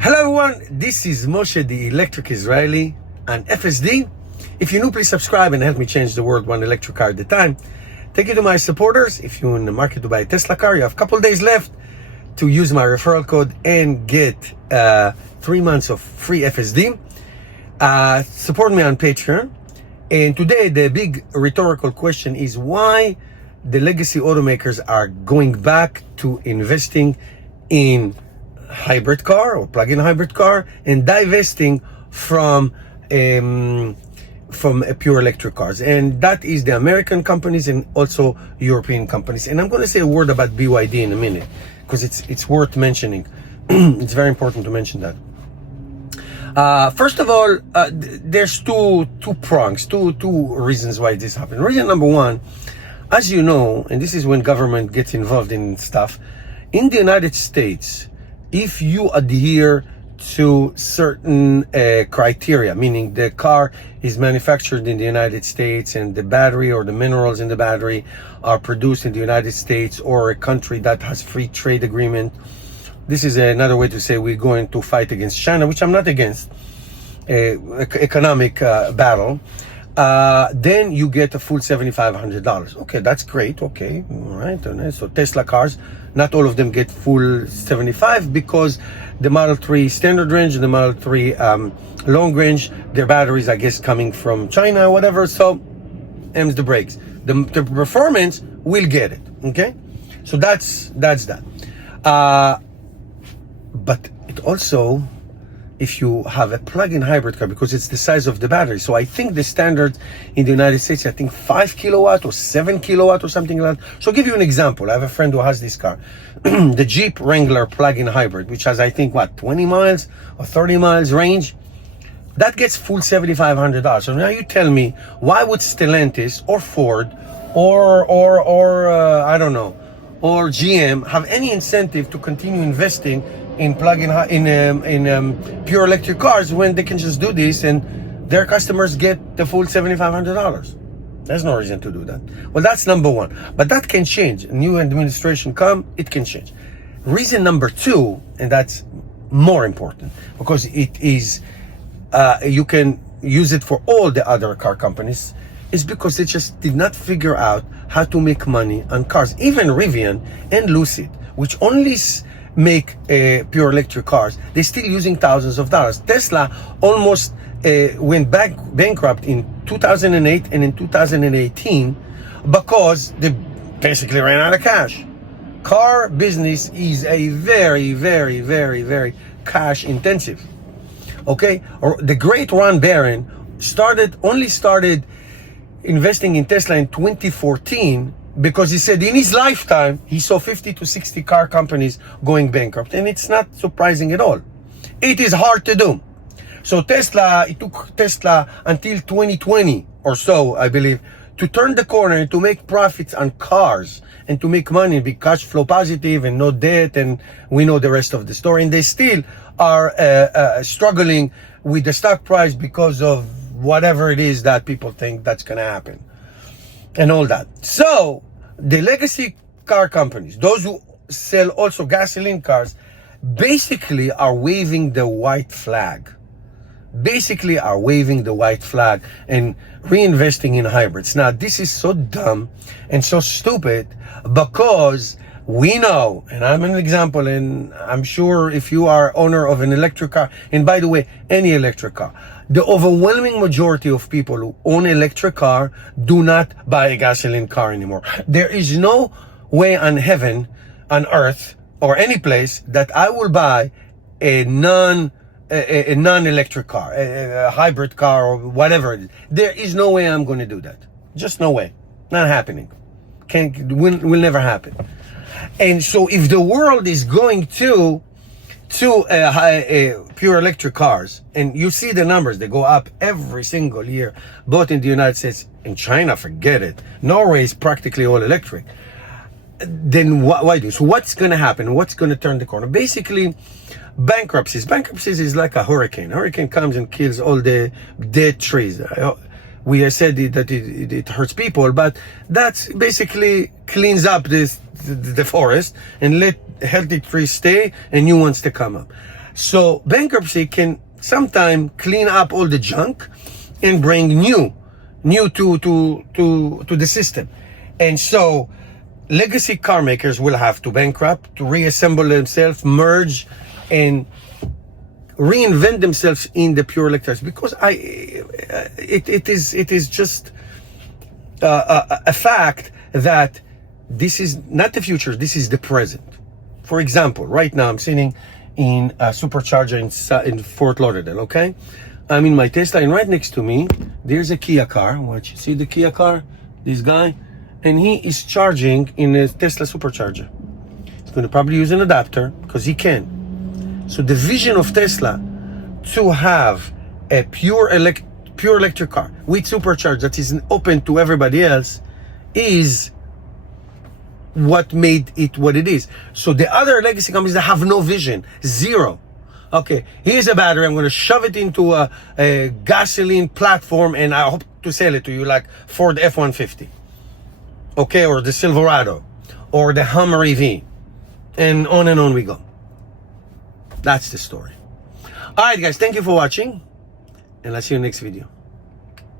Hello everyone, this is Moshe, the Electric Israeli and FSD. If you're new, please subscribe and help me change the world one electric car at a time. Thank you to my supporters. If you're in the market to buy a Tesla car, you have a couple days left to use my referral code and get 3 months of free FSD. Support me on Patreon. And today the big rhetorical question is why the legacy automakers are going back to investing in hybrid car or plug-in hybrid car and divesting from pure electric cars, and that is the American companies and also European companies. And I'm going to say a word about BYD in a minute because it's worth mentioning. It's very important to mention that. First of all, there's two prongs, two reasons why this happened. Reason number one, as you know, and this is when government gets involved in stuff in the United States. If you adhere to certain criteria, meaning the car is manufactured in the United States and the battery or the minerals in the battery are produced in the United States or a country that has free trade agreement. This is another way to say we're going to fight against China, which I'm not against, economic battle. Then you get a full $7,500. Okay, that's great. Okay, all right. So Tesla cars, not all of them get full 75 because the Model 3 standard range and the Model 3 long range, their batteries, I guess, coming from China or whatever. So, aims the brakes. The performance will get it. Okay, so that's that. But it also, if you have a plug-in hybrid car, because it's the size of the battery. So I think the standard in the United States, I think 5 kilowatt or 7 kilowatt or something like that. So I'll give you an example. I have a friend who has this car, the Jeep Wrangler plug-in hybrid, which has, I think, 20 miles or 30 miles range. That gets full $7,500. So now you tell me, why would Stellantis or Ford or I don't know, or GM have any incentive to continue investing in plug-in in pure electric cars when they can just do this and their customers get the full $7,500? There's no reason to do that. Well, that's number one, but that can change. A new administration come, it can change. Reason number two, and that's more important because it is you can use it for all the other car companies, is because they just did not figure out how to make money on cars. Even Rivian and Lucid, which only make pure electric cars, they're still using thousands of dollars. Tesla almost went bankrupt in 2008 and in 2018 because they basically ran out of cash. Car business is a very, very, very, very cash intensive. Okay, the great Ron Barron only started investing in Tesla in 2014 because he said in his lifetime he saw 50 to 60 car companies going bankrupt, and it's not surprising at all. It is hard to do. So it took Tesla until 2020 or so, I believe, to turn the corner and to make profits on cars and to make money, be cash flow positive and no debt, and we know the rest of the story. And they still are struggling with the stock price because of whatever it is that people think that's going to happen and all that. So the legacy car companies, those who sell also gasoline cars, basically are waving the white flag. Basically are waving the white flag and reinvesting in hybrids. Now, this is so dumb and so stupid because we know, and I'm an example, and I'm sure if you are owner of an electric car, and by the way, any electric car, the overwhelming majority of people who own an electric car do not buy a gasoline car anymore. There is no way on heaven, on earth, or any place that I will buy a non-electric car, a hybrid car or whatever it is. There is no way I'm going to do that. Just no way. Not happening. Will never happen. And so if the world is going to pure electric cars, and you see the numbers, they go up every single year, both in the United States and China, forget it. Norway is practically all electric. Then why do? So what's going to happen? What's going to turn the corner? Basically, bankruptcies. Bankruptcies is like a hurricane. A hurricane comes and kills all the dead trees. We said that it hurts people, but that's basically cleans up the forest and let healthy trees stay and new ones to come up. So bankruptcy can sometime clean up all the junk and bring new to the system. And so legacy car makers will have to bankrupt, to reassemble themselves, merge, and reinvent themselves in the pure electrics, because it is just a fact that this is not the future, this is the present. For example, right now I'm sitting in a supercharger in Fort Lauderdale, okay? I'm in my Tesla, and right next to me there's a Kia car. Watch, see the Kia car, this guy, and he is charging in a Tesla supercharger. He's going to probably use an adapter because he can. So the vision of Tesla to have a pure electric car with supercharge that is open to everybody else is what made it what it is. So the other legacy companies that have no vision, zero. Okay, here's a battery, I'm going to shove it into a gasoline platform and I hope to sell it to you like Ford F-150. Okay, or the Silverado, or the Hummer EV, and on we go. That's the story. All right, guys, thank you for watching, and I'll see you in the next video.